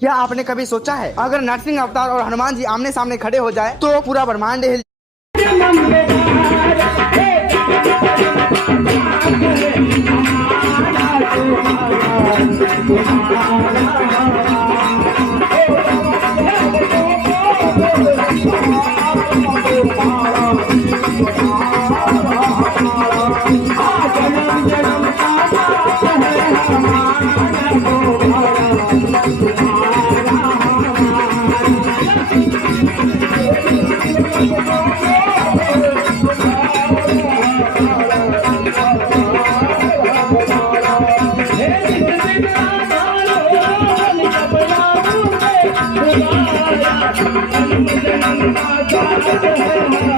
क्या आपने कभी सोचा है अगर नरसिंह अवतार और हनुमान जी आमने सामने खड़े हो जाए तो पूरा ब्रह्मांड हिल जन्म